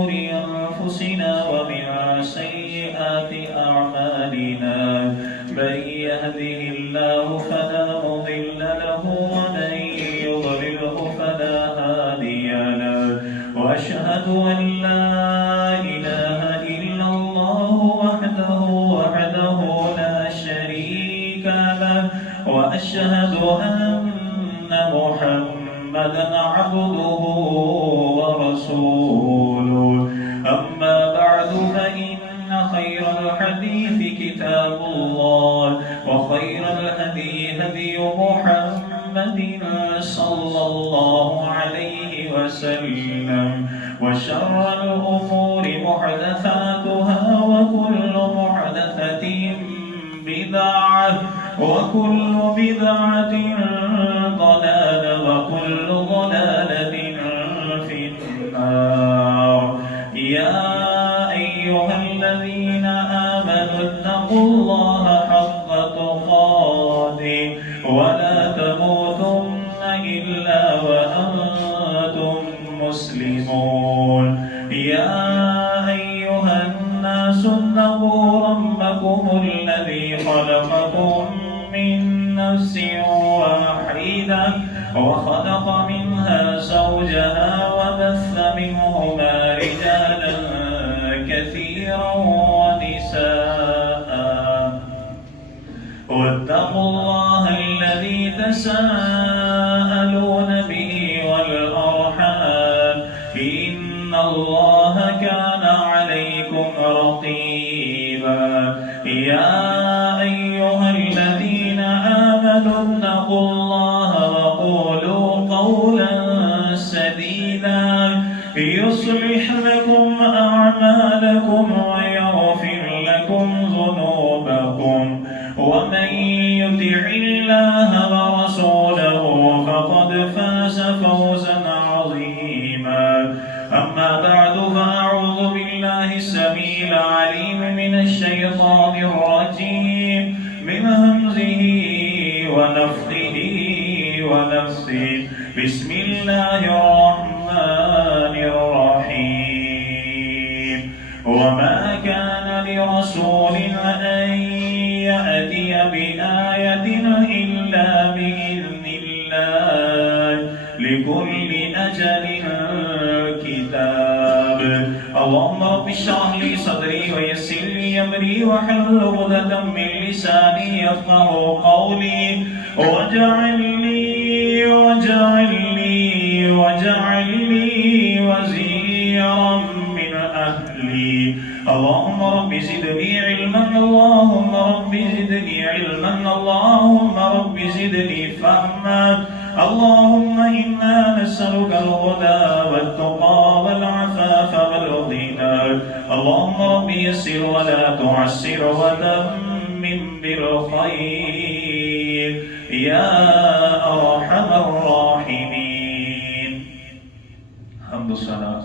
أنفسنا ومن سيئات أعمالنا من يهده الله فلا مضل له ومن يضلله فلا هادي له وأشهد أن لا إله إلا الله وحده لا شريك له وأشهد أن محمدا عبده ورسوله. أما بعد فإن خير الحديث كتاب الله وخير الهدي هدي محمد صلى الله عليه وسلم وشر الأمور محدثاتها وكل محدثة بدعة وكل بدعة ضلالة وكل ضلالة في النار. يا أيها الذين آمنوا اتقوا الله حق تقاته ولا تموتن إلا وأنتم مسلمون. يا أيها الناس اتقوا ربكم الذي خلقكم من نفس واحدة وخلق منها زوجها وبث منهما رجالا كثيرا ونساء واتقوا الله الذي تساءلون به والأرحام إن الله كان عليكم رقيبا. يا أيها الذين آمنوا اتقوا الله وقولوا قولا سديدا يصلح لكم أعمالكم ويغفر لكم ذنوبكم ومن يطع الله ورسوله فقد فاز فوزا عظيما. أما بعد فأعوذ بالله السميع العليم من الشيطان الرجيم من همزه ونفخه ونفسه. بسم الله الرحمن الرحيم. وما كان لرسول أن يأتي بآية إلا بإذن الله لكل أجل كتاب. اللهم رب اشرح لي صدري ويسر لي أمري واحلل عقدة من لساني يفقهوا قولي واجعل لي وزيرا من أهلي. اللهم رب زدني علما اللهم رب زدني علما اللهم رب زدني فهما. اللهم إنا نسألك الهدى والتقى والعفاف والغنى. اللهم رب يسر ولا تعسر وتمم بالخير يا أرحم الراحمين. حمد الصلاة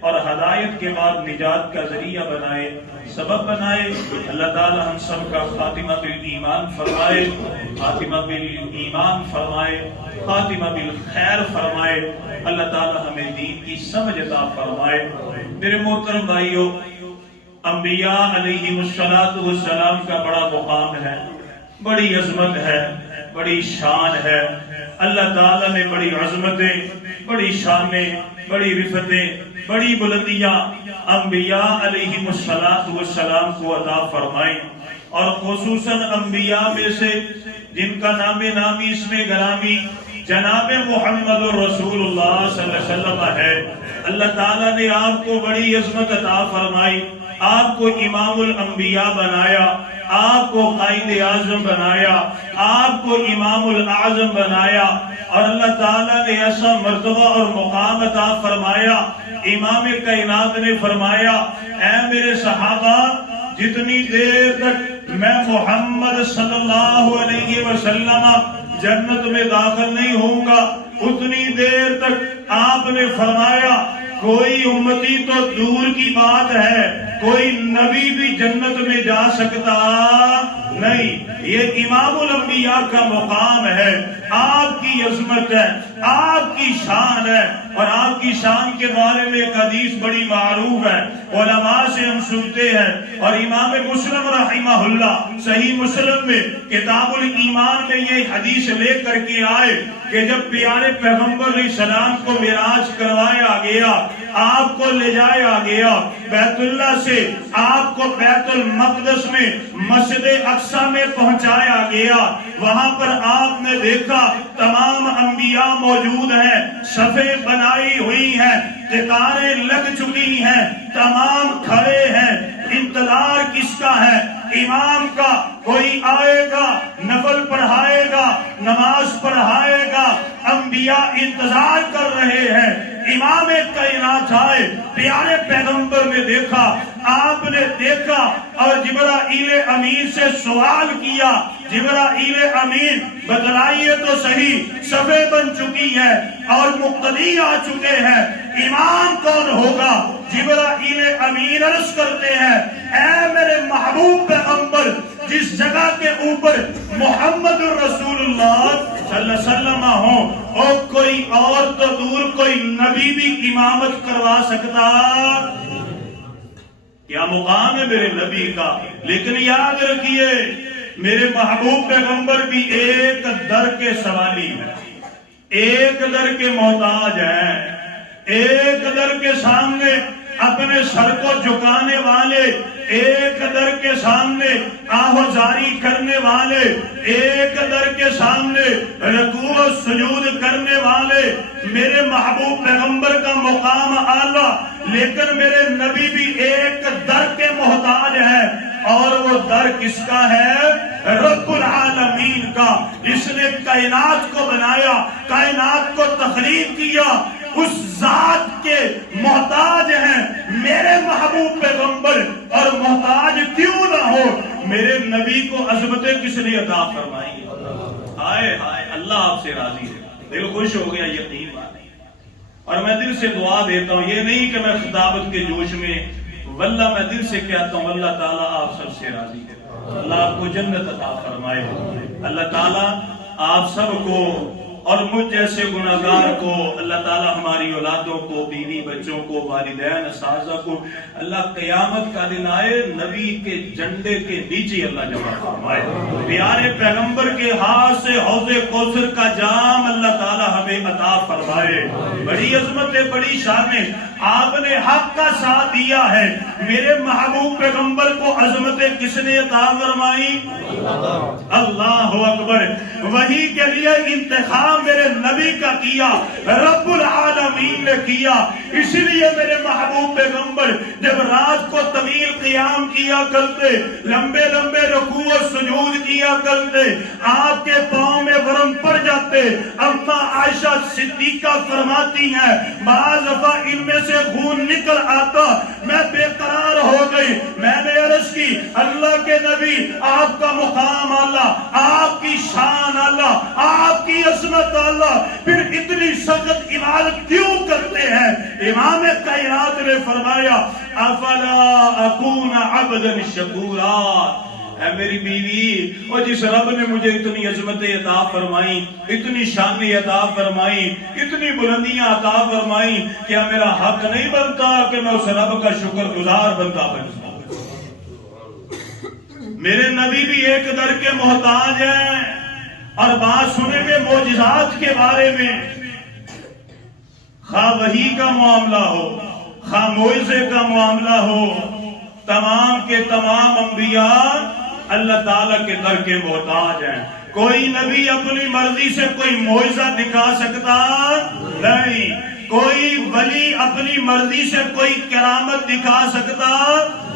اور ہدایت کے بعد نجات کا ذریعہ بنائے، سبب بنائے۔ اللہ تعالی ہم سب کا خاتمہ بالایمان فرمائے، خاتمہ بالایمان فرمائے، خاتمہ بالخیر فرمائے۔ اللہ تعالی ہمیں دین کی سمجھ عطا فرمائے۔ میرے محترم بھائیوں، انبیاء علیہ السلام کا بڑا مقام ہے، بڑی عظمت ہے، بڑی شان ہے۔ اللہ تعالیٰ نے بڑی عظمتیں، بڑی شانیں، بڑی رفتیں، بڑی بلندیاں انبیاء علیہ السلام کو عطا فرمائیں، اور خصوصاً انبیاء میں سے جن کا نام نامی اسم گرامی جناب محمد رسول اللہ صلی اللہ علیہ وسلم ہے۔ اللہ تعالیٰ نے آپ کو بڑی عظمت عطا فرمائی، آپ کو امام الانبیاء بنایا، آپ کو قائد اعظم بنایا، آپ کو امام الاعظم بنایا، اور اللہ تعالیٰ نے ایسا مرتبہ اور مقام عطا فرمایا۔ امام کائنات نے فرمایا، اے میرے صحابہ، جتنی دیر تک میں محمد صلی اللہ علیہ وسلم جنت میں داخل نہیں ہوں گا، اتنی دیر تک آپ نے فرمایا کوئی امتی تو دور کی بات ہے، کوئی نبی بھی جنت میں جا سکتا نہیں۔ یہ امام الانبیاء کا مقام ہے، آپ کی عظمت ہے، آپ کی شان ہے، اور آپ کی شان کے بارے میں ایک حدیث بڑی معروف ہے، علماء سے ہم سنتے ہیں، اور امام مسلم رحمہ اللہ صحیح مسلم میں کتاب الایمان میں یہ حدیث لے کر کے آئے کہ جب پیارے پیغمبر علیہ السلام کو معراج کروایا گیا، آپ کو لے جایا گیا بیت اللہ سے، آپ کو بیت المقدس میں مسجد اقصی میں پہنچایا گیا، وہاں پر آپ نے دیکھا تمام انبیاء موجود ہیں، صفیں بنائی ہوئی ہیں، قطاریں لگ چکی ہیں، تمام کھڑے ہیں، انتظار کس کا ہے؟ امام کا۔ کوئی آئے گا، نفل پڑھائے گا، نماز پڑھائے گا، انبیاء انتظار کر رہے ہیں، امام کائنات آئے، پیارے پیغمبر نے دیکھا، آپ نے دیکھا، اور جبرائیل امین سے سوال کیا، جبرائیل امین بتلائیے تو صحیح، صفیں بن چکی ہے اور مقتدی آ چکے ہیں، امام کون ہوگا؟ جبرائیل امین عرض کرتے ہیں، اے میرے محبوب پیغمبر، جس جگہ کے اوپر محمد رسول اللہ صلی اللہ علیہ وسلم ہوں، اور کوئی اور تو دور، کوئی نبی بھی امامت کروا سکتا؟ کیا مقام ہے میرے نبی کا؟ لیکن یاد رکھیے، میرے محبوب پیغمبر بھی ایک در کے سوالی ہیں، ایک در کے محتاج ہیں، ایک در کے سامنے اپنے سر کو جھکانے والے، ایک در کے سامنے آہوازاری کرنے والے، ایک در کے سامنے رکوع و سجود کرنے والے۔ میرے محبوب پیغمبر کا مقام اعلیٰ، لیکن میرے نبی بھی ایک در کے محتاج ہیں، اور وہ در کس کا ہے؟ رب العالمین کا، جس نے کائنات کو بنایا، کائنات کو تخلیق کیا، اس ذات کے محتاج ہیں میرے محبوب پیغمبر، اور محتاج کیوں نہ ہو؟ میرے نبی کو عظمتیں کس نے عطا فرمائی؟ ہائے ہائے، اللہ آپ سے راضی ہے، دل خوش ہو گیا، یقین بات ہے۔ اور میں دل سے دعا دیتا ہوں، یہ نہیں کہ میں خطابت کے جوش میں، واللہ میں دل سے کہتا ہوں اللہ تعالیٰ آپ سب سے راضی ہے، اللہ آپ کو جنت عطا فرمائے، اللہ تعالیٰ آپ سب کو اور مجھ جیسے گناہگار کو، اللہ تعالیٰ ہماری اولادوں کو، بیوی بچوں کو، والدین اساتذہ کو، اللہ قیامت کا دن آئے نبی کے جھنڈے کے نیچے اللہ جمع فرمائے، پیارے پیغمبر کے ہاتھ سے حوض کوثر کا جام اللہ تعالیٰ ہمیں عطا فرمائے۔ بڑی عظمت ہے، بڑی شان ہے، آپ نے حق کا ساتھ دیا ہے۔ میرے محبوب پیغمبر کو عظمتیں کس نے عطا فرمائی؟ اللہ اکبر۔ وہی کے لیے انتخاب میرے نبی کا کیا، رب العالمین نے کیا۔ اسی لیے میرے محبوب پیغمبر جب رات کو طویل قیام کیا کرتے، لمبے لمبے رکوع و سجود کیا کرتے، آپ کے پاؤں میں ورم پڑ جاتے۔ اما عائشہ صدیقہ فرماتی ہیں بعض دفعہ ان میں سے خون نکل آتا، میں بے قرار ہو گئی، میں نے عرض کی اللہ کے نبی آپ کا مقام اللہ، آپ کی شان اللہ، آپ کی عظمت اللہ، پھر اتنی سخت عبادت کیوں کرتے ہیں؟ امام کائنات نے فرمایا افلا اکون عبدا شکورا، اے میری بیوی، اور جس رب نے مجھے اتنی عظمتیں عطا فرمائی، اتنی شانیں عطا فرمائی، اتنی بلندیاں عطا فرمائی، کیا میرا حق نہیں بنتا کہ میں اس رب کا شکر گزار بندہ بن جاؤں؟ میرے نبی بھی ایک در کے محتاج ہیں، اور بات سنیں گے معجزات کے بارے میں، خواہ وحی کا معاملہ ہو، خواہ موعظے کا معاملہ ہو، تمام کے تمام انبیاء اللہ تعالیٰ کے در کے محتاج ہیں۔ کوئی نبی اپنی مرضی سے کوئی معجزہ دکھا سکتا نہیں، کوئی ولی اپنی مرضی سے کوئی کرامت دکھا سکتا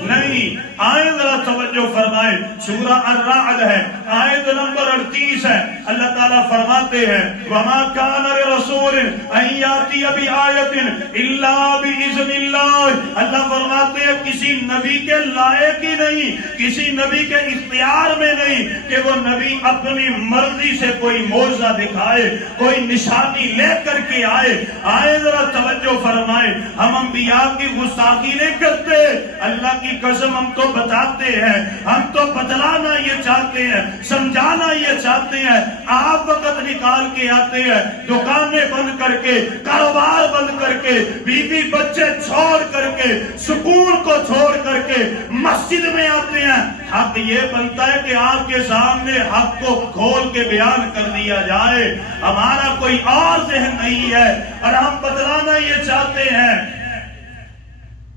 نہیں۔ آیت ذرا توجہ فرمائے، سورہ الرعد ہے، آیت نمبر 38 ہے، اللہ تعالیٰ فرماتے ہیں وَمَا كَانَ لِرَسُولٍ أَن يَأْتِيَ بِآيَةٍ إِلَّا بِإِذْنِ اللَّهِ، اللہ فرماتے ہیں کسی نبی کے لائق ہی نہیں، کسی نبی کے اختیار میں نہیں کہ وہ نبی اپنی مرضی سے کوئی معجزہ دکھائے، کوئی نشانی لے کر کے آئے۔ آئے ذرا توجہ فرمائے، ہم انبیاء کی گستاخی نہیں کرتے، اللہ کی قسم ہم تو بتاتے ہیں، ہم تو بتلانا یہ چاہتے ہیں، سمجھانا یہ چاہتے ہیں۔ آپ وقت نکال کے آتے ہیں، دکانیں بند کر کے، کاروبار بند کر کے، بیوی بچے چھوڑ کر کے، سکون کو چھوڑ کر کے مسجد میں آتے ہیں۔ حق یہ بنتا ہے کہ آپ کے سامنے حق کو کھول کے بیان کر دیا جائے، ہمارا کوئی اور ذہن نہیں ہے، اور ہم بتلانا یہ چاہتے ہیں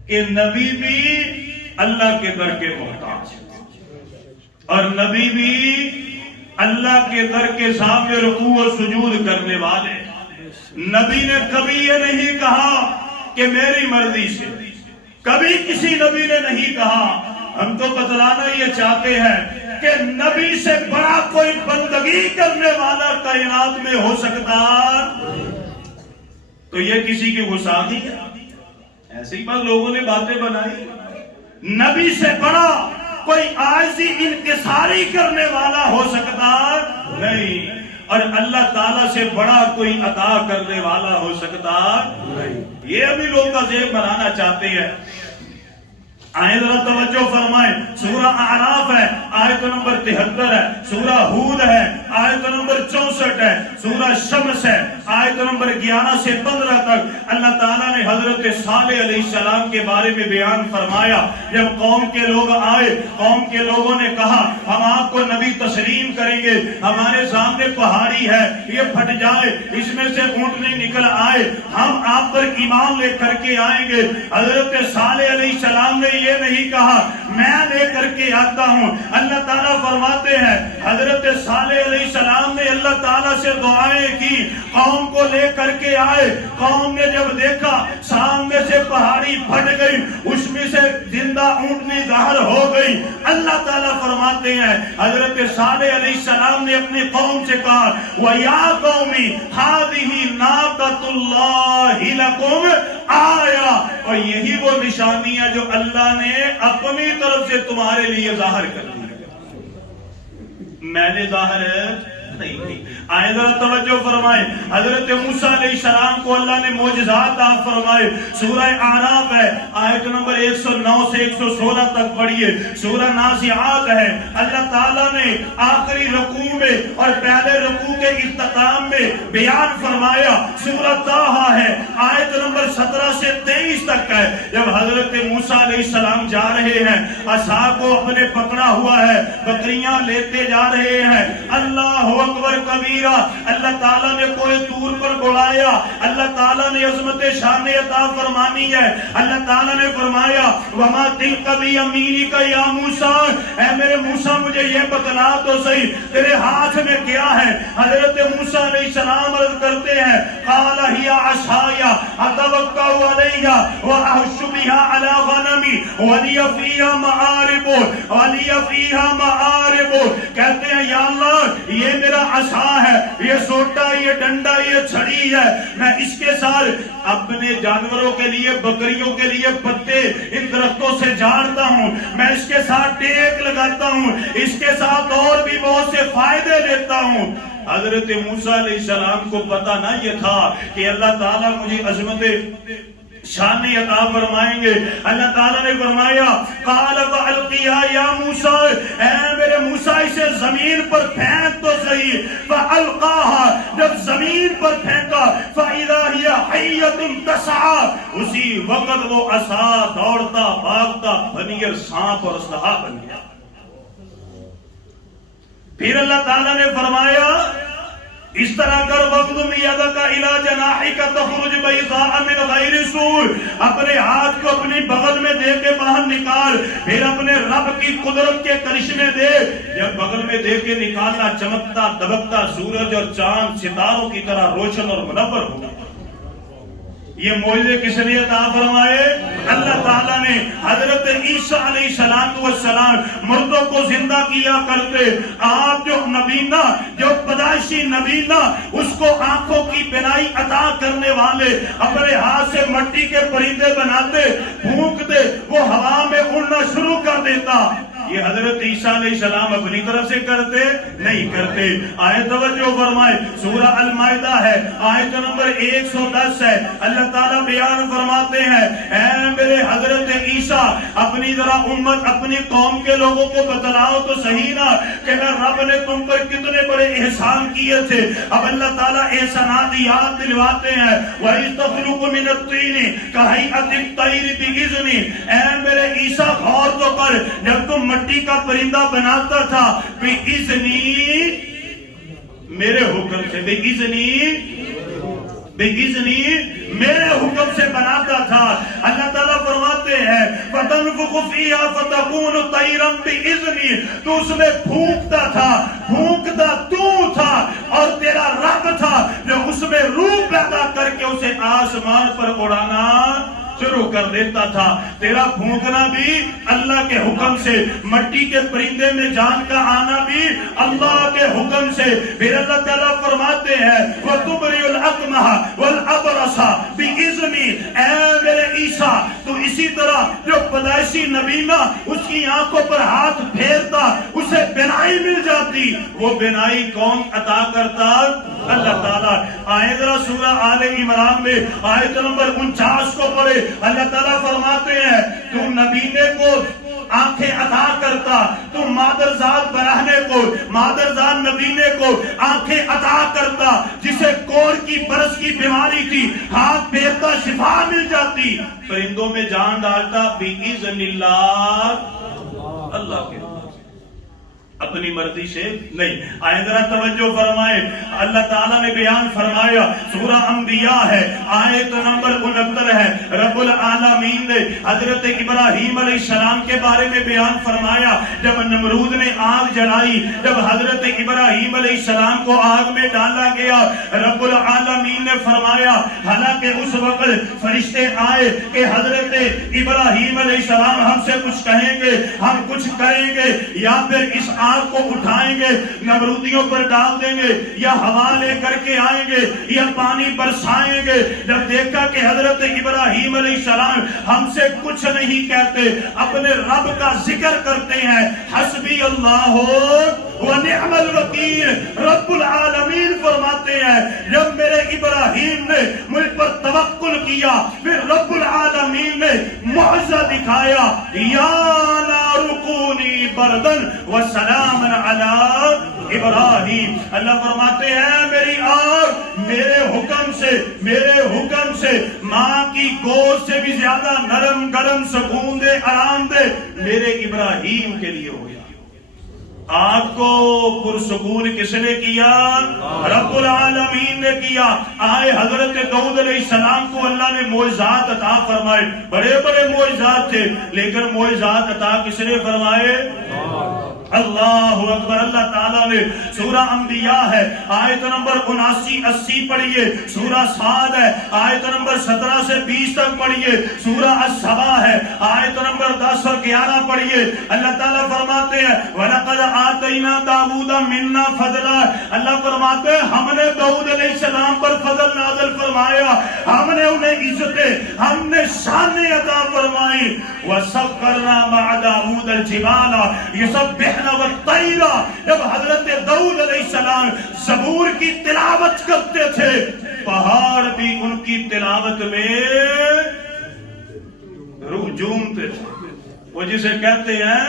کہ نبی بھی اللہ کے در کے محتاج، اور نبی بھی اللہ کے در کے سامنے رکوع و سجود کرنے والے۔ نبی نے کبھی یہ نہیں کہا کہ میری مرضی سے، کبھی کسی نبی نے نہیں کہا۔ ہم تو بتلانا یہ چاہتے ہیں کہ نبی سے بڑا کوئی بندگی کرنے والا کائنات میں ہو سکتا تو یہ کسی کی گستاخی ہے؟ ایسے ہی بس لوگوں نے باتیں بنائی۔ نبی سے بڑا کوئی عاجزی انکساری کرنے والا ہو سکتا نہیں، اور اللہ تعالیٰ سے بڑا کوئی عطا کرنے والا ہو سکتا نہیں۔ یہ ابھی لوگ کا ذہن بنانا چاہتے ہیں۔ آئے ذرا توجہ فرمائیں، سورہ اعراف ہے، آیت نمبر 73 ہے، سورہ ہود ہے، آیت نمبر 64 ہے، سورہ شمس ہے، آیت نمبر 11 سے 15 تک اللہ تعالیٰ نے حضرت صالح علیہ السلام کے بارے میں بیان فرمایا۔ جب قوم کے لوگ آئے، قوم کے لوگوں نے کہا ہم آپ کو نبی تسلیم کریں گے، ہمارے سامنے پہاڑی ہے، یہ پھٹ جائے، اس میں سے اونٹنے نکل آئے، ہم آپ پر ایمان لے کر کے آئیں گے۔ حضرت صالح علیہ السلام نے یہ نہیں کہا میں لے کر کے آتا ہوں۔ اللہ تعالیٰ فرماتے ہیں حضرت صالح علیہ السلام نے اللہ تعالیٰ سے دعائیں کی، قوم کو لے کر کے آئے۔ قوم نے جب دیکھا سامنے سے پہاڑی پھٹ گئی، اس میں سے زندہ اونٹنی ظاہر ہو گئی۔ اللہ تعالیٰ فرماتے ہیں حضرت صالح علیہ السلام نے اپنی قوم سے کہا وَيَا قَوْمِ هَذِهِ نَاقَةُ اللَّهِ لَكُمْ آیَةٌ، اور یہی وہ نشانیاں جو اللہ نے اپنی طرف سے تمہارے لیے ظاہر کر دی، میں نے ظاہر نہیں کی۔ آئے ذرا توجہ فرمائیں، حضرت موسیٰ علیہ السلام کو اللہ نے معجزات عطا فرمائے۔ سورہ اعراف ہے، آیت نمبر 109 سے 116 تک پڑھیے۔ سورہ نازعات ہے، اللہ تعالیٰ نے آخری رکوع میں اور پہلے رکوع کے اختتام میں بیان فرمایا۔ سورہ طٰہٰ ہے، آیت نمبر 17 سے 23 تک ہے، جب حضرت موسیٰ علیہ السلام جا رہے ہیں، عصا کو اپنے پکڑا ہوا ہے، بکریاں لیتے جا رہے ہیں، اللہ اکبر کبیرہ، اللہ تعالیٰ نے کوئی طور پر بلایا، اللہ تعالیٰ نے عظمت شان عطا فرمانی ہے۔ اللہ تعالیٰ نے فرمایا وَمَا تِلْكَ بِيَمِينِكَ يَا مُوسَىٰ، اے میرے موسیٰ مجھے یہ بتلا تو صحیح تیرے ہاتھ میں کیا ہے۔ حضرت موسیٰ علیہ السلام عرض کرتے ہیں قَالَ هِيَ عَصَايَ أَتَوَكَّأُ عَلَيْهَا وَأَحُشُّ بِهَا عَلَىٰ غَنَمِي وَلِيَ فِيهَا مَآرِبُ، کہتے ہیں یا اللہ یہ میرا عصا ہے، یہ سوٹا، یہ ڈنڈا، یہ چھڑی ہے، میں اس کے ساتھ اپنے جانوروں کے لیے، بکریوں کے لیے پتے ان درختوں سے جھاڑتا ہوں، میں اس کے ساتھ ٹیک لگاتا ہوں، اس کے ساتھ اور بھی بہت سے فائدے لیتا ہوں۔ حضرت موسیٰ علیہ السلام کو پتہ نہ یہ تھا کہ اللہ تعالیٰ مجھے عظمت شانی عطا فرمائیں گے۔ اللہ تعالیٰ نے فرمایا قال فالقیھا یا موسیٰ، اے میرے موسیٰ اسے زمین پر پھینک تو صحیح۔ فالقاھا، جب زمین پر پھینکا فاذا ہی حیۃ تسعی، اسی وقت وہ عصا دوڑتا بھاگتا بنیر سانپ اور اسلحہ بن گیا۔ پھر اللہ تعالیٰ نے فرمایا اس طرح کر وَاغْضُضْ يَدَكَ إِلَىٰ جَنَاحِكَ تَخْرُجْ بَيْضَاءَ مِنْ غَيْرِ سُوءٍ، اپنے ہاتھ کو اپنی بغل میں دے کے باہر نکال، پھر اپنے رب کی قدرت کے کرشمے دے۔ جب بغل میں دے کے نکالنا، چمکتا دبکتا سورج اور چاند ستاروں کی طرح روشن اور منور ہوگا۔ یہ معجزے کس نے عطا فرمائے؟ اللہ تعالیٰ نے۔ حضرت عیسیٰ علیہ السلام مردوں کو زندہ کیا کرتے، آپ جو نبینا، جو پیدائشی نبینا، اس کو آنکھوں کی بینائی عطا کرنے والے، اپنے ہاتھ سے مٹی کے پرندے بناتے، پھونکتے، وہ ہوا میں اڑنا شروع کر دیتا۔ یہ حضرت عیسیٰ علیہ السلام اپنی طرف سے کرتے نہیں کرتے۔ آیت توجہ فرمائے، سورہ المائدہ ہے، آیت نمبر 110 ہے۔ اللہ تعالیٰ بیان فرماتے ہیں اے میرے حضرت عیسیٰ، اپنی ذرا امت، اپنی قوم کے لوگوں کو بتلاؤ تو صحیح نا کہ میں رب نے تم پر کتنے بڑے احسان کیے تھے۔ اب اللہ تعالیٰ احسانات یاد دلواتے ہیں۔ وَإِذْ تَخْلُقُ مِنَ الطِّينِ كَهَيْئَةِ الطَّيْرِ بِإِذْنِي، اے میرے عیسیٰ غور تو کر، جب تم مٹی کا پرندہ بناتا تھا بِإِذْنِی، میرے حکم سے، بِإِذْنِی میرے حکم سے بناتا تھا۔ اللہ تعالیٰ فرماتے ہیں فَتَنْفُخُ فِيهَا فَتَكُونُ طَيْرًا بِإِذْنِی، تو اس میں پھونکتا تھا، پھونکتا تو تھا اور تیرا رب تھا جو اس میں روح پیدا کر کے اسے آسمان پر اڑانا شروع کر دیتا تھا۔ تیرا پھونکنا بھی اللہ کے حکم سے، مٹی کے پرندے میں جان کا آنا بھی اللہ کے حکم سے۔ پھر اللہ تعالیٰ فرماتے ہیں وَتُبْرِئُ الْأَكْمَحَ وَالْأَبْرَصَ بِإِذْنِی، اے میرے عیسیٰ تو اسی طرح جو پیدائشی نبینا اس کی آنکھوں پر ہاتھ پھیرتا اسے بینائی مل جاتی۔ وہ بینائی کون عطا کرتا؟ اللہ تعالیٰ۔ آئے ذرا سورہ آل عمران میں آیت نمبر 49 کو پڑھے۔ اللہ تعالیٰ فرماتے ہیں تو نبینے کو آنکھیں عطا کرتا، تو مادرزاد برہنے کو، مادرزاد نبینے کو آنکھیں عطا کرتا، جسے کوڑ کی برس کی بیماری تھی، ہاتھ پھیرتا شفا مل جاتی، پرندوں میں جان ڈالتا بِإِذْنِ اللہ، اللہ کے اپنی مرضی سے نہیں۔ آئے ذرا توجہ فرمائے، اللہ تعالیٰ نے بیان فرمایا، سورہ انبیاء ہے، آیت نمبر 69 ہے، رب العالمین نے حضرت ابراہیم علیہ السلام کے بارے میں بیان فرمایا۔ جب نمرود نے آگ جلائی، جب حضرت ابراہیم علیہ السلام کو آگ میں ڈالا گیا، رب العالمین نے فرمایا حالانکہ اس وقت فرشتے آئے کہ حضرت ابراہیم علیہ السلام ہم سے کچھ کہیں گے، ہم کچھ کریں گے، یا پھر اس آگ کو اٹھائیں گے نمرودیوں پر ڈال دیں گے، یا ہوا لے کر کے آئیں گے، یا پانی برسائیں گے۔ جب دیکھا کہ حضرت ابراہیم علیہ السلام ہم سے کچھ نہیں کہتے، اپنے رب کا ذکر کرتے ہیں، حسبی اللہ ونعم الوکیل، رب العالمین فرماتے ہیں جب میرے ابراہیم نے مجھ پر توکل کیا، پھر رب العالمین نے معجزہ دکھایا، یا نار کونی بردن وسلام علی ابراہیم۔ اللہ فرماتے ہیں میری آگ میرے حکم سے ماں کی گود سے بھی زیادہ نرم گرم سکون دے آرام دے میرے ابراہیم کے لیے ہو۔ آگ کو پرسکون کس نے کیا؟ رب العالمین نے کیا۔ آئے حضرت داؤد علیہ السلام کو اللہ نے معجزات عطا فرمائے، بڑے بڑے معجزات تھے، لیکن معجزات عطا کس نے فرمائے؟ اللہ اکبر۔ اللہ تعالیٰ نے سورہ انبیاء ہے، آیت نمبر 79-80 پڑھیے، سورہ صاد ہے، آیت نمبر 17 سے 20 تک پڑھیے، سورہ السبا ہے، آیت نمبر 10 اور 11 پڑھیے۔ اللہ تعالیٰ فرماتے ہیں وَلَقَدْ آتَيْنَا دَاوُودَ مِنَّا فَضْلًا، اللہ فرماتے ہیں ہم نے داؤد علیہ السلام پر فضل نازل فرمایا، ہم نے انہیں عزتیں، ہم نے شانیں عطا فرمائی۔ وَسَخَّرْنَا مَعَ دَاوُودَ الْجِبَالَ يُسَبِّحْنَ وَالطَّيْرَ، جب حضرت داؤد علیہ السلام زبور کی تلاوت کرتے تھے، پہاڑ بھی ان کی تلاوت میں جھومتے تھے. وہ جسے کہتے ہیں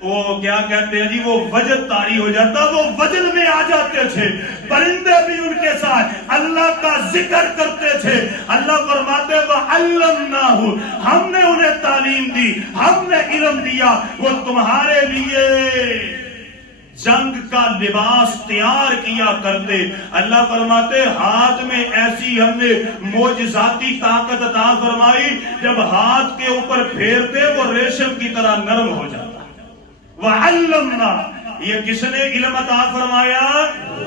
وہ کیا کہتے ہیں جی وہ وجد طاری ہو جاتا, وہ وجد میں آ جاتے تھے. پرندے بھی ان کے ساتھ اللہ کا ذکر کرتے تھے. اللہ فرماتے وَعَلَّمْنَاهُ, ہم نے انہیں تعلیم دی, ہم نے علم دیا. وہ تمہارے لیے جنگ کا لباس تیار کیا کرتے. اللہ فرماتے ہاتھ میں ایسی ہم نے معجزاتی طاقت عطا فرمائی, جب ہاتھ کے اوپر پھیرتے وہ ریشم کی طرح نرم ہو جاتا. وَعَلَّمْنَا, یہ کس نے علم عطا فرمایا؟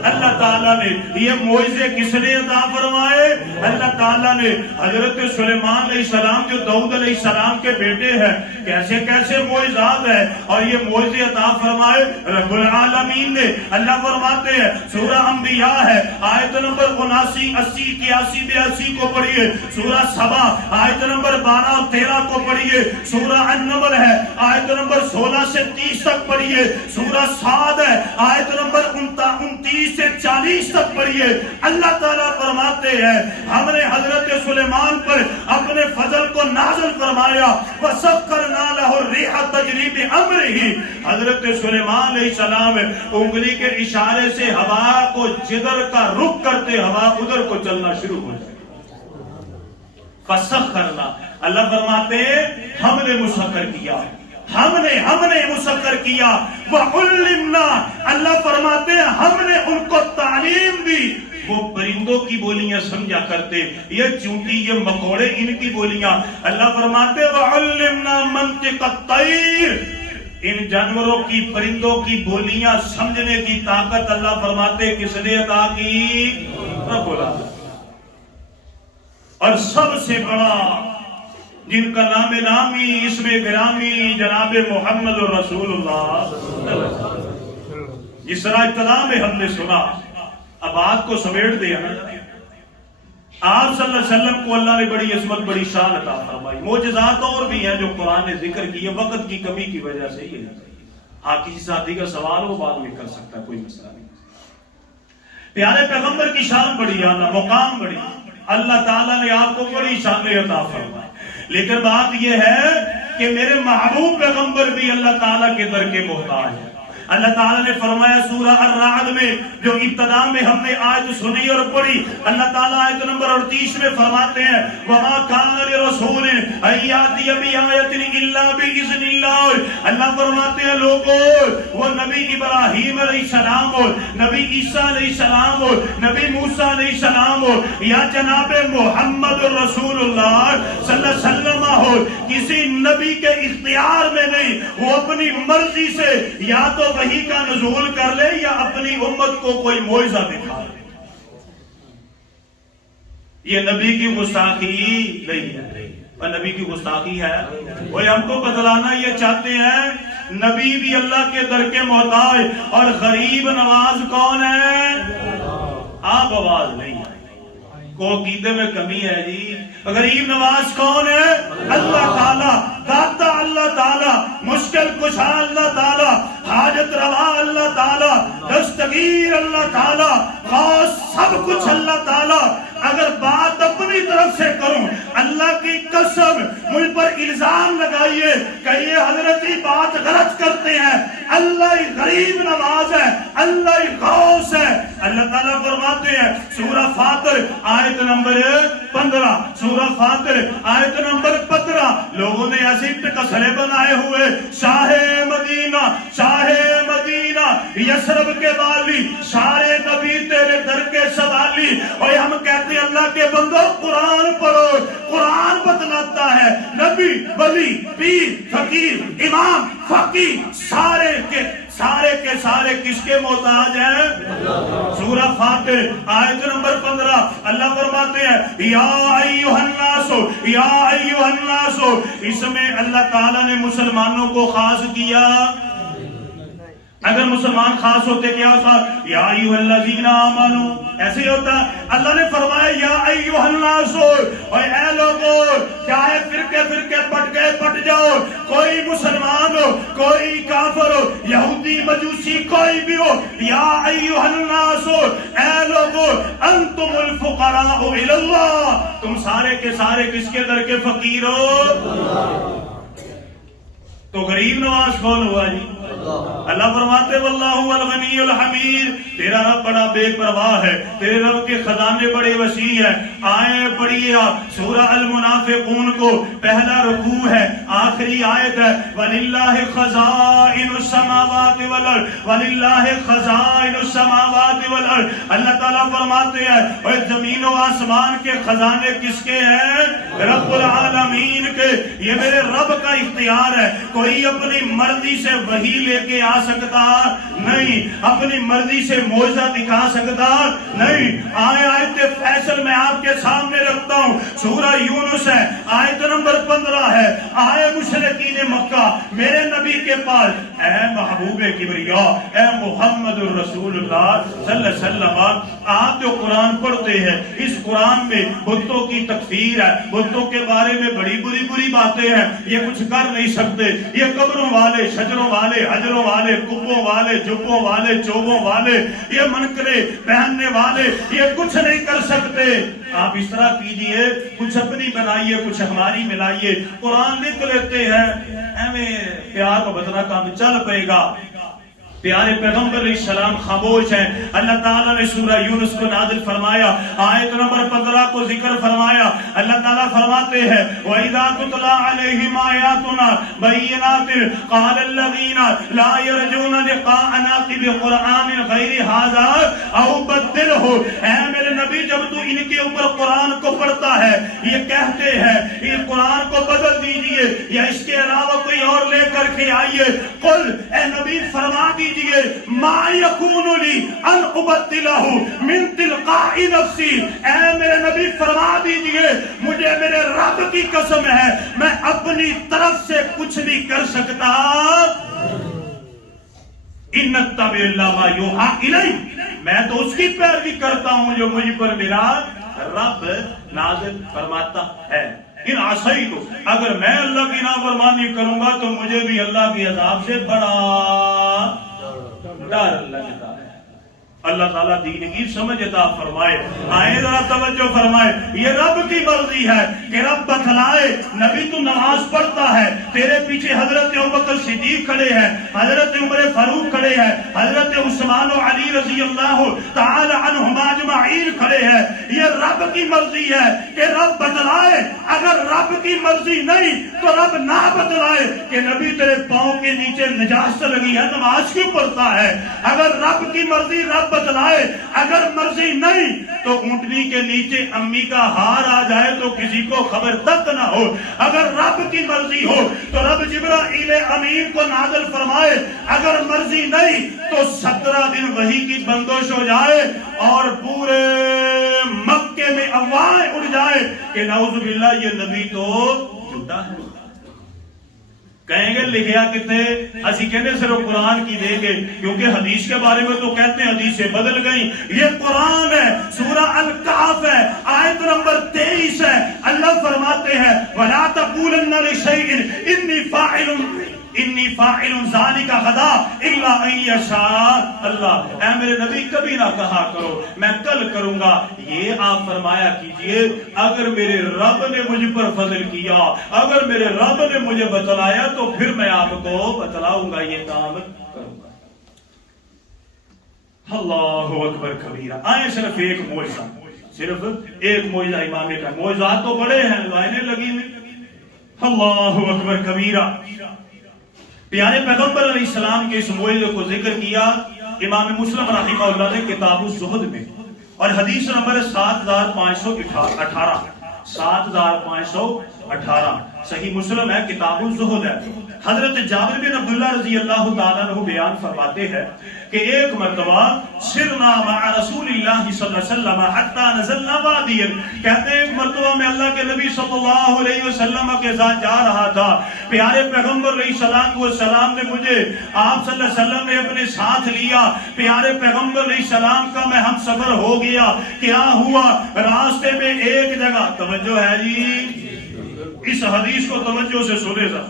اللہ تعالیٰ نے. یہ معجزے کس نے عطا فرمائے؟ اللہ تعالیٰ نے. حضرت سلیمان علیہ السلام جو داؤد علیہ السلام کے بیٹے ہیں, کیسے کیسے معجزات ہیں, اور یہ معجزے عطا فرمائے رب العالمین نے. اللہ فرماتے ہیں سورہ انبیاء ہے آیت نمبر 79 80 81 82 کو پڑھیے. سورہ سبا آیت نمبر 12 اور 13 کو پڑھیے. سورہ النمل ہے آیت نمبر 16 سے 30 تک پڑھیے. سورہ صاد ہے آیت نمبر 29 سے 40 تک پڑھیے. اللہ تعالیٰ فرماتے ہیں ہم نے حضرت سلیمان پر اپنے فضل کو نازل فرمایا. وَسَخَّرْنَا لَهُ الرِّيحَ تَجْرِي بِأَمْرِهِ, حضرت سلیمان علیہ السلام انگلی کے اشارے سے ہوا کو جدھر کا رخ کرتے ہوا ادھر کو چلنا شروع ہو جائے. فَسَخَّرْنَا, اللہ فرماتے ہم نے مسخر کیا, ہم نے مسخر کیا. وَعُلِّمْنَا, اللہ فرماتے ہیں ہم نے ان کو تعلیم دی. وہ پرندوں کی بولیاں سمجھا کرتے, یہ چونٹی یہ مکوڑے ان کی بولیاں. اللہ فرماتے وَعُلِّمْنَا مَنْطِقَ الطَّيْرِ, ان جانوروں کی پرندوں کی بولیاں سمجھنے کی طاقت اللہ فرماتے کس نے عطا کی؟ رب العالمین. اور سب سے بڑا جن کا نام نامی اسم گرامی جناب محمد رسول اللہ, جس طرح ابتدا میں ہم نے سنا, اب بات کو سمیٹ دیا نا. آپ صلی اللہ علیہ وسلم کو اللہ نے بڑی عظمت بڑی شان عطا فرمائی. معجزات اور بھی ہیں جو قرآن نے ذکر کیے, وقت کی کمی کی وجہ سے یہ نہیں. آپ کسی ساتھی کا سوال وہ بعد میں کر سکتا ہے, کوئی مسئلہ نہیں. پیارے پیغمبر کی شان بڑی اعلیٰ, مقام بڑی, اللہ تعالیٰ نے آپ کو بڑی شان عطا فرمائی. لیکن بات یہ ہے کہ میرے محبوب پیغمبر بھی اللہ تعالیٰ کے در کے محتاج ہے. اللہ تعالیٰ نے فرمایا سورہ الرعد میں جو ابتدا میں ہم نے آیت سنی اور پڑھی, اللہ تعالیٰ آیت نمبر 38 میں فرماتے ہیں وَمَا كَانَ لِرَسُولٍ أَن يَأْتِيَ بِآيَةٍ إِلَّا بِإِذْنِ اللَّهِ. اللہ فرماتے ہیں لوگوں, وہ نبی ابراہیم علیہ السلام ہو, نبی عیسیٰ علیہ السلام ہو, نبی موسیٰ علیہ السلام ہو, یا جناب محمد رسول اللہ صلی اللہ علیہ وسلم ہو, کسی نبی کے اختیار میں نہیں. وہ اپنی مرضی سے یا تو وحی کا نزول کر لے یا اپنی امت کو کوئی معجزہ دکھا لے. یہ نبی کی گستاخی نہیں ہے, اور نبی کی گستاخی ہے. وہ ہم کو بتلانا یہ چاہتے ہیں نبی بھی اللہ کے در کے محتاج, اور غریب نواز کون ہے؟ آپ آواز نہیں ہے, کو عقیدے میں کمی ہے جی. غریب نواز کون ہے؟ اللہ تعالیٰ. داتا اللہ تعالیٰ, مشکل کشا اللہ تعالیٰ, حاجت روا اللہ تعالیٰ, دستگیر اللہ تعالیٰ, خاص سب کچھ اللہ تعالیٰ. اگر بات اپنی طرف سے کروں, اللہ کی قسم مجھ پر الزام لگائیے کہ یہ حضرت ہی بات غلط کرتے ہیں, اللہ ہی غریب نواز ہے, اللہ ہی غوث ہے. اللہ تعالیٰ فرماتے ہیں سورہ فاطر آیت نمبر 15, سورہ فاطر آیت نمبر 15, لوگوں نے ایسے ٹکسلے بنائے ہوئے, شاہ مدینہ, شاہ مدینہ, یسرب کے والی, سارے نبی تیرے در کے سوالی. اور ہم کہتے ہیں اللہ کے بندو قرآن پڑھو, قرآن بتلاتا ہے نبی, ولی, پیر, فقیر, امام, فقیر سارے کے سارے کس کے محتاج ہیں؟ سورہ فاطر آیت نمبر 15 اللہ فرماتے ہیں یا ایھا الناس, یا ایھا الناس. اس میں اللہ تعالیٰ نے مسلمانوں کو خاص کیا. اگر مسلمان خاص ہوتے کیا ہوتا؟ یا ایھا الذین آمنوا, ایسے ہی ہوتا. اللہ نے فرمایا یا ایھا الناس, اور اے لوگوں چاہے فرقے پٹ جاؤ، کوئی مسلمان ہو، کوئی کافر ہو، یہودی مجوسی کوئی بھی ہو، یا ایھا الناس، اے لوگو، انتم الفقراء الی اللہ، تم سارے کے سارے کس کے در کے فقیر ہو؟ تو غریب نواز کون ہوا جی؟ اللہ فرماتے واللہ الغنی الحمید، تیرا رب بڑا بے پرواہ ہے، تیرے رب کے خزانے بڑے وسیع ہیں۔ آئیں پڑھیے آپ سورہ المنافقون کو، پہلا رکوع ہے، آخری آیت ہے، وَلِلَّهِ خَزَائِنُ السَّمَاوَاتِ وَالْأَرْضِ وَلِلَّهِ خَزَائِنُ السَّمَاوَاتِ وَالْأَرْضِ، اللہ تعالیٰ فرماتے ہیں اور زمین و آسمان کے خزانے کس کے ہیں؟ رب العالمین کے۔ یہ میرے رب کا اختیار ہے، کوئی اپنی مرضی سے وحی لے کے آ سکتا نہیں، اپنی مرضی سے معجزہ دکھا سکتا نہیں۔ آیت فیصل میں آپ کے سامنے رکھتا ہوں، سورہ یونس ہے، آیت نمبر 15 ہے۔ آئے مشرکین مکہ میرے نبی کے پاس، اے محبوب کبریا، اے محمد الرسول اللہ صلی اللہ علیہ وسلم، آپ جو قرآن پڑھتے ہیں، اس قرآن میں بتوں کی تکفیر ہے، بتوں کے بارے میں بڑی بری باتیں ہیں، یہ کچھ کر نہیں سکتے، یہ قبروں والے، شجروں والے، حجروں والے، کبوں والے، جبوں والے، چوبوں والے، یہ منکرے پہننے والے، یہ کچھ نہیں کر سکتے۔ آپ اس طرح کیجئے، کچھ اپنی بنائیے، کچھ ہماری ملائیے، قرآن لکھ لیتے ہیں، ہمیں پیار کو بدلا کام چل پڑے گا۔ پیارے پیغمبر علیہ السلام خاموش ہیں، اللہ تعالیٰ نے سورہ یونس کو نازل فرمایا، آیت نمبر 15 کو ذکر فرمایا۔ اللہ تعالیٰ فرماتے ہیں وَإِذَا تُتْلَىٰ عَلَيْهِمْ آيَاتُنَا بَيِّنَاتٍ قَالَ الَّذِينَ لَا يَرْجُونَ لِقَاءَنَا بِقُرْآنٍ غَيْرِ هَٰذَا أَوْ بَدِّلْهُ، اے میرے نبی جب تو ان کے اوپر قرآن کو پڑھتا ہے، یہ کہتے ہیں یہ قرآن کو بدل دیجئے یا اس کے علاوہ کوئی اور لے کر کے آئیے، قل، اے نبی فرما دیجئے ما یکون لی ان ابدلہ من تلقاء نفسی، اے میرے نبی فرما دیجئے مجھے میرے رب کی قسم ہے میں اپنی طرف سے کچھ نہیں کر سکتا، ان اتبع الا ما یوحی الی، میں تو اس کی پیروی کرتا ہوں جو مجھ پر میرا رب نازل فرماتا ہے۔ ان عصیت، اگر میں اللہ کی نافرمانی کروں گا تو مجھے بھی اللہ کے عذاب سے بڑا ڈر لگتا ہے۔ اللہ تعالیٰ دین کی سمجھ عطا فرمائے۔ آئے ذرا توجہ فرمائے، یہ رب کی مرضی ہے کہ رب بتلائے، نبی تو نماز پڑھتا ہے، تیرے پیچھے حضرت ابوبکر صدیق کھڑے ہیں، حضرت عمر فاروق کھڑے ہیں، حضرت عثمان و علی رضی اللہ تعالی عنہما اجمعین کھڑے ہیں۔ یہ رب کی مرضی ہے کہ رب بتلائے، اگر رب کی مرضی نہیں تو رب نہ بتلائے کہ نبی تیرے پاؤں کے نیچے نجاست لگی ہے، نماز کیوں پڑھتا ہے؟ اگر رب کی مرضی رب بتلائے، اگر مرضی نہیں تو اونٹنی کے نیچے امی کا ہار آ جائے تو کسی کو خبر تک نہ ہو۔ اگر رب کی مرضی ہو تو رب جبرائیل امین کو نازل فرمائے، اگر مرضی نہیں تو 17 دن وحی کی بندش ہو جائے اور پورے مکے میں افواہیں اڑ جائے کہ نعوذ باللہ یہ نبی تو جھوٹا ہے۔ کہیں گے لکھیا کتنے، اسی کہنے صرف قرآن کی دیں گے، کیونکہ حدیث کے بارے میں تو کہتے ہیں حدیث سے بدل گئی۔ یہ قرآن ہے، سورہ الکہف ہے، آیت نمبر 23 ہے۔ اللہ فرماتے ہیں وَلَا تَقُولَنَّ لِشَيْءٍ إِنِّي فَاعِلٌ ذَلِكَ غَدًا إِلَّا أَن يَشَاءَ اللَّهُ، اے میرے نبی کبھی نہ کہا کرو میں کل کروں گا، یہ آپ فرمایا کیجئے اگر میرے رب نے مجھ پر فضل کیا، اگر میرے رب نے مجھے بتلایا تو پھر میں آپ کو بتلاؤں گا، یہ کام کروں گا۔ اللہ اکبر کبیرہ۔ آئیں صرف ایک معجزہ، صرف ایک معجزہ امام کا، معجزات تو بڑے ہیں، لائنیں لگی ہوئی۔ اللہ اکبر کبیرہ۔ پیارے پیغمبر علیہ السلام کے اس معجزے کو ذکر کیا امام مسلم رحمہ اللہ نے کتاب الزہد میں، اور حدیث نمبر 7518، 7518 صحیح مسلم ہے، کتاب الزہد ہے۔ حضرت جابر بن عبداللہ رضی اللہ تعالیٰ عنہ بیان فرماتے ہیں کہ ایک مرتبہ سرنا مع رسول اللہ صلی اللہ علیہ وسلم حتی نزلنا وادیا، کہتے ہیں ایک مرتبہ میں اللہ کے نبی صلی اللہ علیہ وسلم کے ساتھ جا رہا تھا، پیارے پیغمبر علیہ السلام نے مجھے، آپ صلی اللہ علیہ وسلم نے اپنے ساتھ لیا، پیارے پیغمبر علیہ السلام کا میں ہم سفر ہو گیا۔ کیا ہوا؟ راستے میں ایک جگہ، توجہ ہے جی، اس حدیث کو توجہ سے سنے ذرا،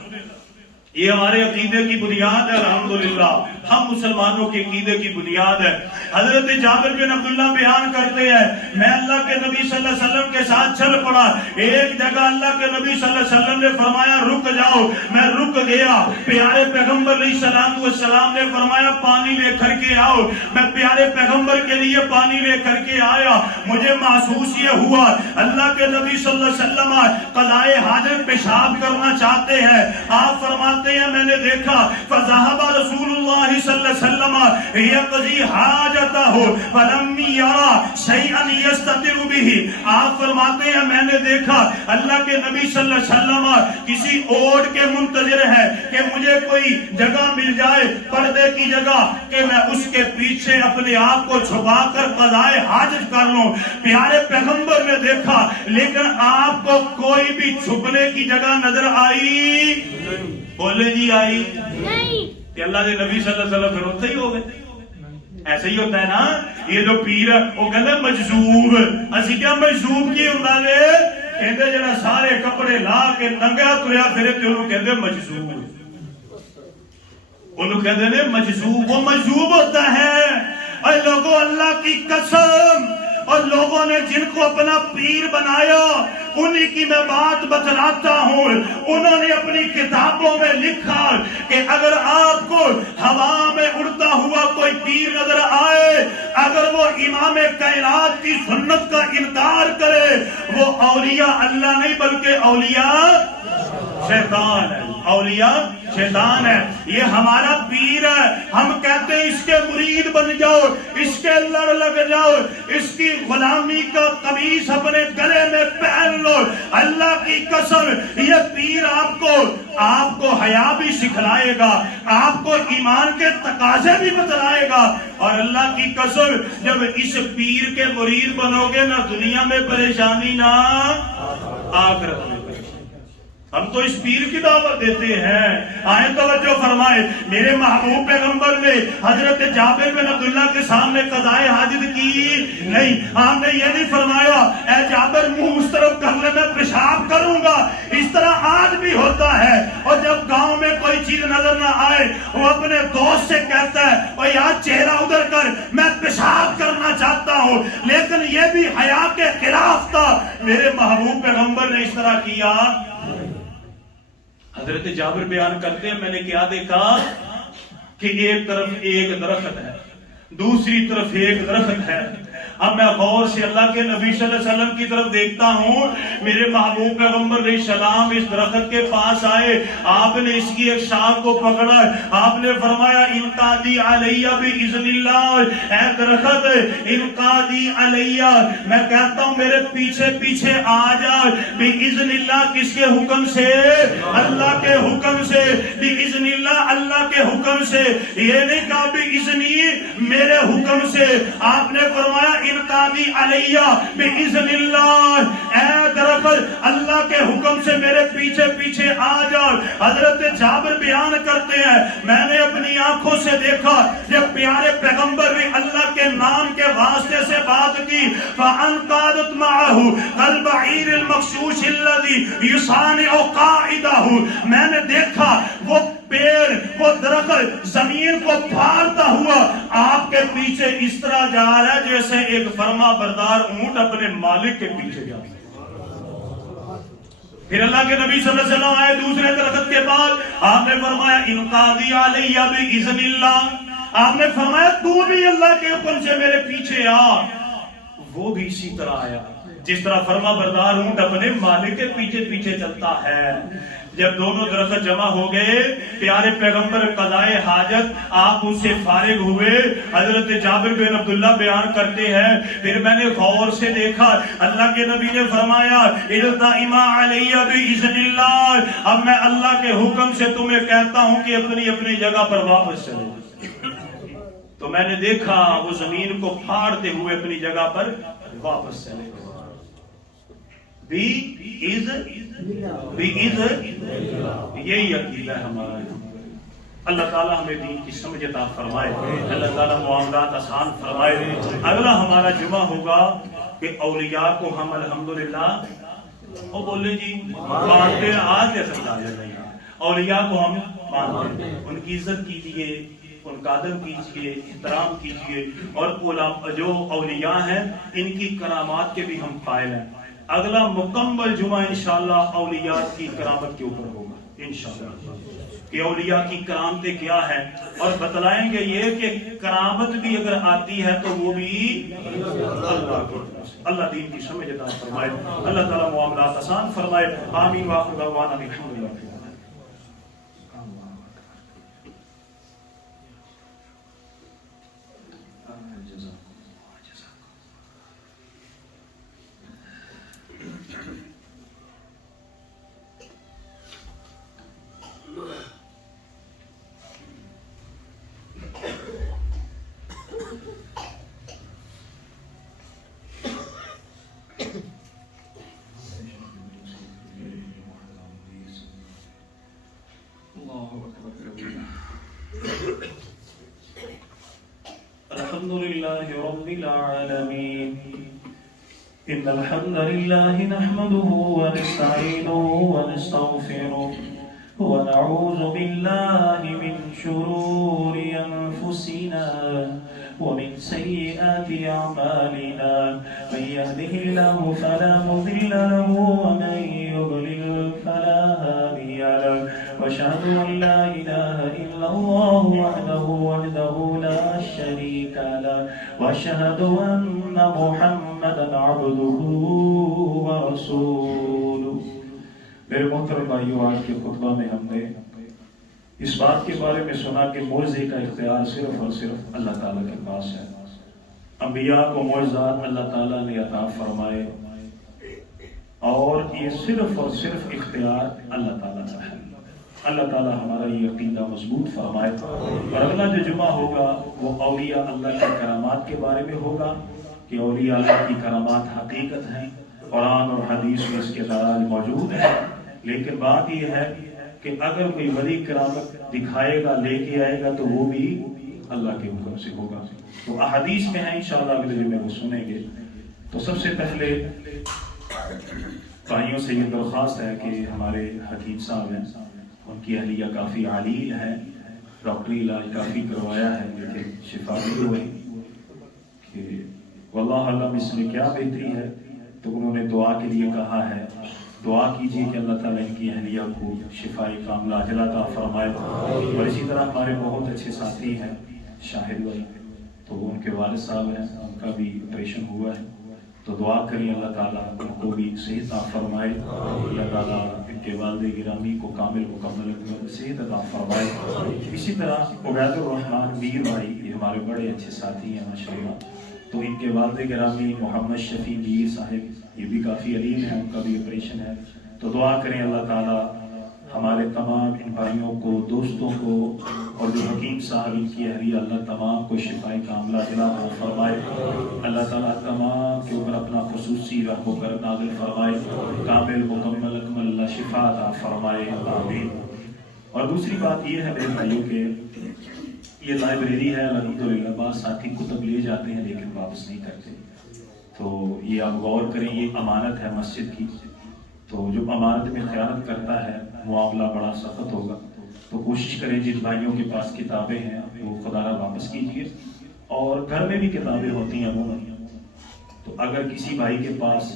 یہ ہمارے عقیدے کی بنیاد ہے الحمدللہ، ہم مسلمانوں کے عقیدے کی بنیاد ہے۔ حضرت جابر بن عبداللہ بیان کرتے ہیں میں اللہ کے نبی صلی اللہ علیہ وسلم کے ساتھ چل پڑا، ایک جگہ اللہ کے نبی صلی اللہ علیہ وسلم نے فرمایا رک جاؤ، میں رک گیا، پیارے پیغمبر علیہ السلام نے فرمایا پانی لے کر کے آؤ، میں پیارے پیغمبر کے لیے پانی لے کر کے آیا، مجھے محسوس یہ ہوا اللہ کے نبی صلی اللہ علیہ وسلم قضائے حاجت پیشاب کرنا چاہتے ہیں، آپ فرماتے ہیں میں نے دیکھا فذهب رسول اللہ صلی اللہ علیہ وسلم یقضی حاجتہ فلم یرا شیئا یستتر به، آپ فرماتے ہیں میں نے دیکھا اللہ کے نبی صلی اللہ علیہ وسلم کسی اوٹ کے منتظر ہے کہ مجھے کوئی جگہ مل جائے پردے کی جگہ کہ میں اس کے پیچھے اپنے آپ کو چھپا کر قضائے حاجت کر لوں، پیارے پیغمبر نے دیکھا لیکن آپ کو کوئی بھی چھپنے کی جگہ نظر آئی؟ بولے جی آئی نہیں کہ اللہ کے نبی صلی اللہ علیہ وسلم پھر ہوتے ہی ہو گئے۔ ایسے ہی ہوتا ہے نا، یہ جو پیر ہے وہ کہتے ہیں مجذوب، اسی کیا مجذوب کی ہوتا ہے کہتے جنہا سارے کپڑے لا کے ننگا تریا پھرے تے انہوں کہتے ہیں مجذوب، انہوں کہتے ہیں مجذوب، وہ مجذوب ہوتا ہے۔ اے لوگوں اللہ کی قسم، اور لوگوں نے جن کو اپنا پیر بنایا انہی کی میں بات بتلاتا ہوں، انہوں نے اپنی کتابوں میں لکھا کہ اگر آپ کو ہوا میں اڑتا ہوا کوئی پیر نظر آئے، اگر وہ امام کائنات کی سنت کا انکار کرے، وہ اولیاء اللہ نہیں بلکہ اولیاء شیطان ہے، اولیاء شیطان ہے۔ یہ ہمارا پیر ہے، ہم کہتے ہیں اس کے مرید بن جاؤ، اس کے لڑ لگ جاؤ، اس کی غلامی کا قمیص اپنے گلے میں پہن لو، اللہ کی قسم یہ پیر آپ کو حیا بھی سکھلائے گا، آپ کو ایمان کے تقاضے بھی بتلائے گا، اور اللہ کی قسم جب اس پیر کے مرید بنو گے نہ دنیا میں پریشانی نہ آخرت میں۔ ہم تو اس پیر کی دعوت دیتے ہیں۔ آئیں توجہ فرمائے، میرے محبوب پیغمبر نے حضرت جابر بن عبداللہ کے سامنے قضائے حاجت کی نہیں، آپ نے یہ نہیں فرمایا اے جابر منہ اس طرف کر لے میں پیشاب کروں گا، اس طرح آج بھی ہوتا ہے۔ اور جب گاؤں میں کوئی چیز نظر نہ آئے وہ اپنے دوست سے کہتا ہے اور یار چہرہ ادھر کر میں پیشاب کرنا چاہتا ہوں، لیکن یہ بھی حیا کے خلاف تھا۔ میرے محبوب پیغمبر نے اس طرح کیا۔ حضرت جابر بیان کرتے ہیں میں نے کیا دیکھا کہ ایک طرف ایک درخت ہے، دوسری طرف ایک درخت ہے، اب میں غور سے اللہ کے نبی صلی اللہ علیہ وسلم کی طرف دیکھتا ہوں، میرے محبوب پیغمبر علیہ السلام اس درخت کے پاس آئے، آپ نے اس کی ایک شاخ کو پکڑا، آپ نے فرمایا انقادی علیہ باذن اللہ، اے درخت انقادی علیہ، میں کہتا ہوں میرے پیچھے پیچھے آ جا، باذن اللہ، کس کے حکم سے؟ اللہ کے حکم سے، باذن اللہ، اللہ کے حکم سے، یہ نہیں کہا باذنی میرے حکم سے، آپ نے فرمایا انقادی علیہ باذن اللہ، اے درخت اللہ کے حکم سے میرے پیچھے پیچھے آ جا۔ حضرت جابر بیان کرتے ہیں میں نے اپنی آنکھوں سے دیکھا جب پیارے پیغمبر نے اللہ کے نام کے واسطے سے بات کی، فانقادت معه البعیر المغشوش الذي يصانع قائده، میں نے دیکھا وہ پیڑ وہ درخت زمین کو پھاڑتا ہوا آپ کے پیچھے اس طرح جا رہا ہے جیسے ایک فرما بردار اونٹ اپنے مالک کے پیچھے جا رہا ہے۔ پھر اللہ کے نبی صلی اللہ علیہ وسلم آئے دوسرے درخت کے بعد، آپ نے فرمایا انقادی علیہ باذن اللہ، آپ نے فرمایا تو بھی اللہ کے حکم سے میرے پیچھے آ۔ وہ بھی اسی طرح آیا جس طرح فرما بردار اونٹ اپنے مالک کے پیچھے پیچھے چلتا ہے۔ جب دونوں درخت جمع ہو گئے، پیارے پیغمبر قضائے حاجت آپ ان سے فارغ ہوئے، حضرت جابر بن عبداللہ بیان کرتے ہیں پھر میں نے غور سے دیکھا اللہ کے نبی نے فرمایا التئما علیہ باذن اللہ، اب میں اللہ کے حکم سے تمہیں کہتا ہوں کہ اپنی اپنی جگہ پر واپس چلے۔ تو میں نے دیکھا وہ زمین کو پھاڑتے ہوئے اپنی جگہ پر واپس چلے گئے۔ یہی عقیدہ ہے ہمارا۔ اللہ تعالیٰ ہمیں دین کی سمجھ عطا فرمائے، اللہ تعالیٰ معاملات آسان فرمائے۔ اگلا ہمارا جمعہ ہوگا کہ اولیاء کو ہم الحمدللہ وہ بولے جی مانتے ہیں آج جیسا تاجر نہیں ہے. اولیاء کو ہم مانتے ہیں, ان کی عزت کیجئے, ان کا ادب کیجئے, احترام کیجئے, اور جو اولیاء ہیں ان کی کرامات کے بھی ہم قائل ہیں. اگلا مکمل جمعہ انشاءاللہ اولیاء کی کرامت کے اوپر ہوگا انشاءاللہ, کہ اولیاء کی کرامتیں کیا ہیں, اور بتلائیں گے یہ کہ کرامت بھی اگر آتی ہے تو وہ بھی اللہ کی طرف سے. اللہ دین کی سمجھ عطا فرمائے, اللہ تعالیٰ معاملات آسان فرمائے. آمین وآخر دعوانا الحمدللہ. الحمد لله رب العالمين. إن الحمد لله نحمده ونستعينه ونستغفره ونعوذ بالله من شرور أنفسنا ومن سيئات أعمالنا. من يهده الله فلا مضل له ومن يضلل فلا هادي له. وأشهد أن لا إله إلا الله وحده لا شريك له. وأشهد أن محمدا عبده ورسوله. میرے محترم بھائیو, آج کے خطبہ میں ہم نے اس بات کے بارے میں سنا کہ معجزے کا اختیار صرف اور صرف اللہ تعالیٰ کے پاس ہے. انبیاء کو معجزات اللہ تعالیٰ نے عطا فرمائے, اور یہ صرف اور صرف اختیار اللہ تعالیٰ کا ہے. اللہ تعالیٰ ہمارا یہ عقیدہ مضبوط فرمائے. اور اگلا جو جمعہ ہوگا وہ اولیاء اللہ کی کرامات کے بارے میں ہوگا, کہ اولیاء اللہ کی کرامات حقیقت ہیں, قرآن اور حدیث میں اس کے دلائل موجود ہیں. لیکن بات یہ ہے کہ اگر کوئی ولی کرامت دکھائے گا, لے کے آئے گا, تو وہ بھی اللہ کے حکم سے ہوگا. تو احادیث میں ہے, انشاءاللہ اگلے جمعے وہ سنیں گے. تو سب سے پہلے بھائیوں سے یہ درخواست ہے کہ ہمارے حکیم صاحب ہیں, ان کی اہلیہ کافی عالیل ہے, ڈاکٹری علاج کافی کروایا ہے لیکن شفا نہیں ہوئی, کہ واللہ علم اس میں کیا بہتری ہے. تو انہوں نے دعا کے لیے کہا ہے, دعا کیجیے کہ اللہ تعالیٰ ان کی اہلیہ کو شفائی کاملہ عاجلہ عطا فرمائے. اور اسی طرح ہمارے بہت اچھے ساتھی ہیں شاہد بھائی, تو ان کے والد صاحب ہیں, ان کا بھی آپریشن ہوا ہے. تو دعا کریں اللہ تعالیٰ ان کو بھی صحت عطا فرمائے. اللہ تعالیٰ ان کے والد گرامی کو کامل مکمل صحت عطا فرمائے. اسی طرح عبید الرحمن میر بھائی, یہ ہمارے بڑے اچھے ساتھی ہیں ماشاءاللہ. تو ان کے والد گرامی محمد شفیع میر صاحب, یہ بھی کافی علیم ہیں, ان کا بھی آپریشن ہے. تو دعا کریں اللہ تعالیٰ ہمارے تمام ان بھائیوں کو, دوستوں کو, اور جو حکیم صاحب ان کی اہلیہ, اللہ تمام کو شفائی کاملہ عطا فرمائے. اللہ تعالیٰ تمام کے اوپر اپنا خصوصی رحم و کرم نازل فرمائے, کامل مکمل اکمل اللہ شفا عطا فرمائے. آمین. اور دوسری بات یہ ہے میرے بھائیوں کہ یہ لائبریری ہے الحمدللہ, بعض ساتھی کتب لے جاتے ہیں لیکن واپس نہیں کرتے. تو یہ آپ غور کریں, یہ امانت ہے مسجد کی. تو جو امانت میں خیانت کرتا ہے معاملہ بڑا سخت ہوگا. تو کوشش کریں جن بھائیوں کے پاس کتابیں ہیں وہ خدا را واپس کیجیے. اور گھر میں بھی کتابیں ہوتی ہیں عموماً, تو اگر کسی بھائی کے پاس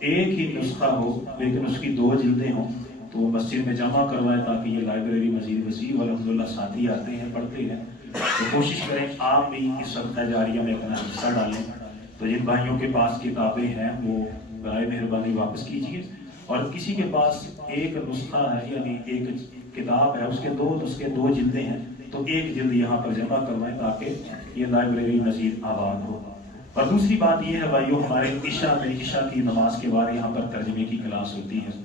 ایک ہی نسخہ ہو لیکن اس کی 2 جلدیں ہوں تو وہ مسجد میں جمع کروائے, تاکہ یہ لائبریری مزید وسیع اور الحمدللہ ساتھی آتے ہیں پڑھتے ہیں. تو کوشش کریں آپ بھی اس صدقہ جاریہ میں اپنا حصہ ڈالیں. تو جن بھائیوں کے پاس کتابیں ہیں وہ برائے مہربانی واپس کیجیے. اور کسی کے پاس ایک نسخہ ہے, یعنی ایک کتاب ہے, اس کے 2 نسخے 2 جلدیں ہیں, تو ایک جلد یہاں پر جمع کروائیں تاکہ یہ لائبریری مزید آباد ہو. اور دوسری بات یہ ہے بھائیو, ہمارے عشاء کی نماز کے بعد یہاں پر ترجمے کی کلاس ہوتی ہے.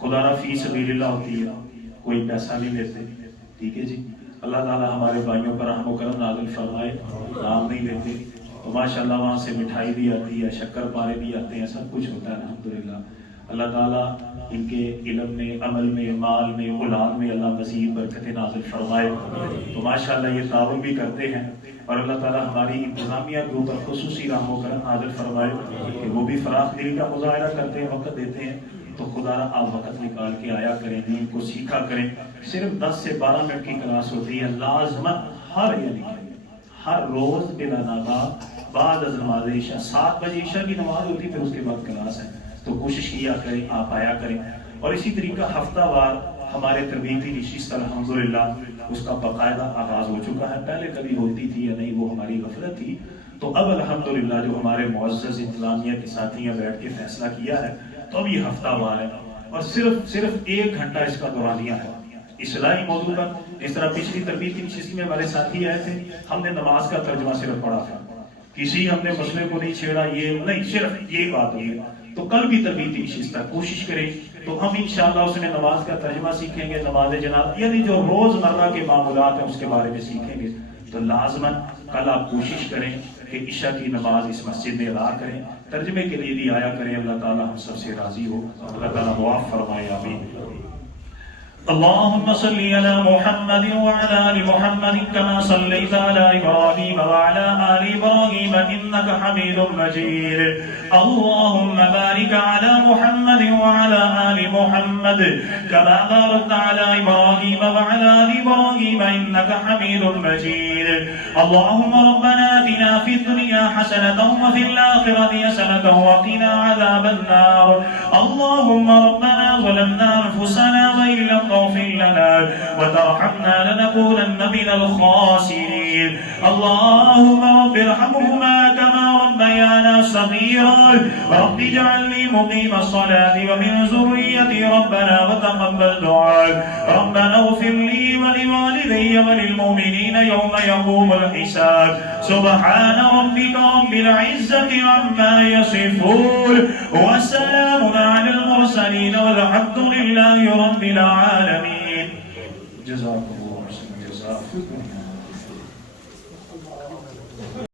خدا را فی سبیل اللہ ہوتی ہے, کوئی پیسہ نہیں لیتے. ٹھیک ہے جی, اللہ تعالیٰ ہمارے بھائیوں پر رحم و کرم نازل فرمائے, نام نہیں لیتے. تو ماشاءاللہ وہاں سے مٹھائی بھی آتی ہے, شکر پارے بھی آتے ہیں, سب کچھ ہوتا ہے الحمدللہ. اللہ تعالیٰ ان کے علم میں، عمل میں، مال میں، اولاد میں اللہ مزید برکت نازل فرمائے۔ تو ماشاءاللہ یہ تعاون بھی کرتے ہیں، اور اللہ تعالیٰ ہماری انتظامیہ کے اوپر خصوصی رحم و کرم نازل فرمائے کہ وہ بھی فراخ دلی کا مظاہرہ کرتے ہیں، وقت دیتے ہیں، تو خدا را آپ وقت نکال کے آیا کریں، دین کو سیکھا کریں۔ صرف 10 سے 12 منٹ کی کلاس ہوتی ہے، لازمت ہر روز بلا ناغہ بعد از نماز عشاء 7 بجے عشاء کی نماز ہوتی، پھر اس کے بعد کلاس ہے، تو کوشش کیا کریں آپ آیا کریں۔ اور اسی طریقہ ہفتہ وار ہمارے تربیتی نشست الحمدللہ اس کا باقاعدہ آغاز ہو چکا ہے، پہلے کبھی ہوتی تھی یا نہیں وہ ہماری غفلت تھی، تو اب الحمدللہ جو ہمارے معزز انتظامیہ کے ساتھیاں بیٹھ کے فیصلہ کیا ہے تو اب یہ ہفتہ وار ہے، اور صرف 1 گھنٹہ اس کا دورانیہ ہے اصلاحی موضوع پر۔ اس طرح پچھلی تربیتی نشست میں ہمارے ساتھی آئے تھے، ہم نے نماز کا ترجمہ صرف پڑھا تھا، کسی ہم نے مسئلے کو نہیں چھیڑا، یہ نہیں، صرف یہ بات ہوئی۔ تو کل بھی تربیتی نشست ہے، کوشش کریں تو ہم انشاءاللہ اس میں نماز کا ترجمہ سیکھیں گے، نماز جنازہ یعنی جو روزمرہ کے معمولات ہیں اس کے بارے میں سیکھیں گے۔ تو لازماً کل آپ کوشش کریں کہ عشاء کی نماز اس مسجد میں ادا کریں، ترجمے کے لیے بھی آیا کریں۔ اللہ تعالیٰ ہم سب سے راضی ہو، اللہ تعالیٰ معاف فرمائے، آمین۔ اللهم صل على محمد وعلى آل محمد كما صليت على إبراهيم وعلى آل إبراهيم إنك حميد مجيد اللهم بارك على محمد وعلى آل محمد كما باركت على إبراهيم وعلى آل إبراهيم إنك حميد مجيد اللهم ربنا آتنا في الدنيا حسنة وفي الآخرة حسنة وقنا عذاب النار اللهم ربنا ظلمنا أنفسنا وإن لم تغفر لنا وترحمنا لنكونن من الخاسرين اللهم رب ارحمهما كما ربيانا صغيرا رب اجعلني مقيم الصلاة ومن ذريتي ربنا وتقبل دعاء ربنا اغفر لي ولوالدي وللمؤمنين يوم يقوم الحساب سبحان ربك رب العزة عما يصفون وسلام على المرسلين والحمد لله رب العالمين جزاكم الله خيرا جزاكم